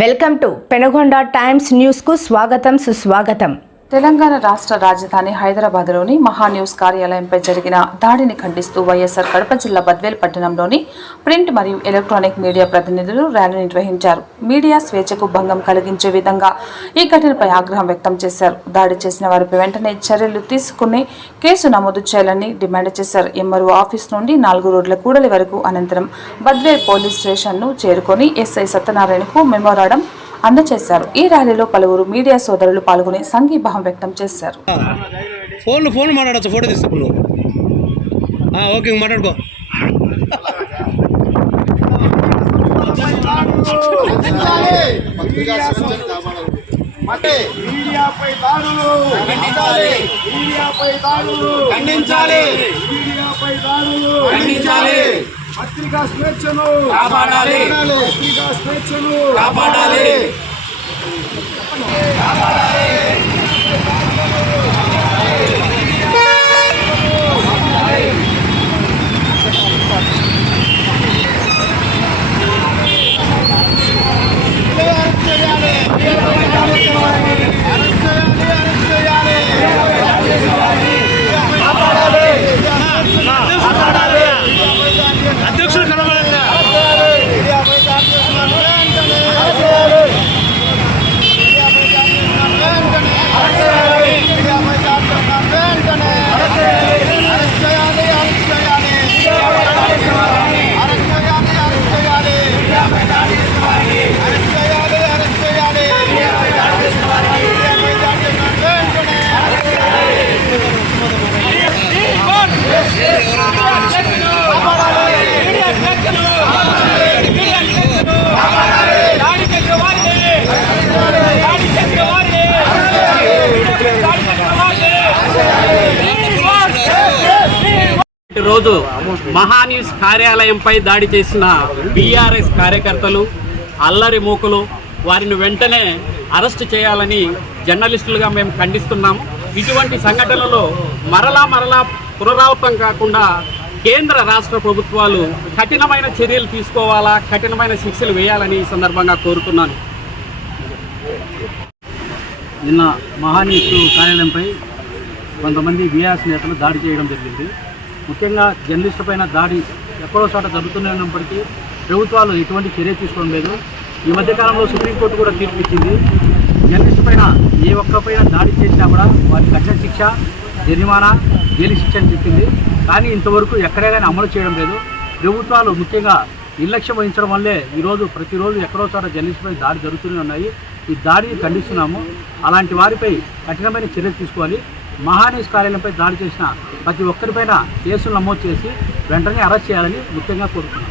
Welcome to Penugonda times news కు స్వాగతం సుస్వాగతం. తెలంగాణ రాష్ట్ర రాజధాని హైదరాబాద్లోని మహాన్యూస్ కార్యాలయంపై జరిగిన దాడిని ఖండిస్తూ వైఎస్ఆర్ కడప జిల్లా బద్వేల్ పట్టణంలోని ప్రింట్ మరియు ఎలక్ట్రానిక్ మీడియా ప్రతినిధులు ర్యాలీ నిర్వహించారు. మీడియా స్వేచ్ఛకు భంగం కలిగించే విధంగా ఈ ఘటనపై ఆగ్రహం వ్యక్తం చేశారు. దాడి చేసిన వారిపై వెంటనే చర్యలు తీసుకుని కేసు నమోదు చేయాలని డిమాండ్ చేశారు. ఎంఆర్ఓ ఆఫీస్ నుండి 4 రోడ్ల కూడలి వరకు అనంతరం బద్వేల్ పోలీస్ స్టేషన్ను చేరుకొని ఎస్ఐ సత్యనారాయణకు మెమోరాండం అందజేశారు. ఈ ర్యాలీలో పలువురు మీడియా సోదరులు పాల్గొని సంఘీభావం వ్యక్తం చేశారు. ఫోన్ మాట్లాడచ్చు, ఫోటో తీసుకున్నావు ఓకే మాట్లాడుకో. పత్రికా స్వేచ్ఛను కాపాడాలి, పత్రికా స్వేచ్ఛను కాపాడాలి. రోజు మహాన్యూస్ కార్యాలయంపై దాడి చేసిన బీఆర్ఎస్ కార్యకర్తలు, అల్లరి మూకలు, వారిని వెంటనే అరెస్టు చేయాలని జర్నలిస్టులుగా మేము ఖండిస్తున్నాము. ఇటువంటి సంఘటనలు మరలా పునరావృతం కాకుండా కేంద్ర రాష్ట్ర ప్రభుత్వాలు కఠినమైన చర్యలు తీసుకోవాలా, కఠినమైన శిక్షలు వేయాలని ఈ సందర్భంగా కోరుతున్నాను. నిన్న మహాన్యూస్ కార్యాలయంపై కొంతమంది బీఆర్ఎస్ నేతలు దాడి చేయడం జరిగింది. ముఖ్యంగా జర్నలిస్టు పైన దాడి ఎక్కడో చోట జరుగుతున్నప్పటికీ ప్రభుత్వాలు ఎటువంటి చర్య తీసుకోవడం లేదు. ఈ మధ్యకాలంలో సుప్రీంకోర్టు కూడా తీర్పు ఇచ్చింది. జర్నలిస్టు పైన ఏ ఒక్కపైన దాడి చేసినా కూడా వారి కఠిన శిక్ష, జరిమానా, జైలు శిక్ష అని చెప్పింది. కానీ ఇంతవరకు ఎక్కడైనా అమలు చేయడం లేదు. ప్రభుత్వాలు ముఖ్యంగా నిర్లక్ష్యం వహించడం వల్లే ఈరోజు ప్రతిరోజు ఎక్కడో చోట జర్నలిస్టుపై దాడి జరుగుతూనే ఉన్నాయి. ఈ దాడిని ఖండిస్తున్నాము. అలాంటి వారిపై కఠినమైన చర్యలు తీసుకోవాలి. మహాన్యూస్ కార్యాలయంపై దాడి చేసిన ప్రతి ఒక్కరిపైన కేసులు నమోదు చేసి వెంటనే అరెస్ట్ చేయాలని ముఖ్యంగా కోరుతున్నాం.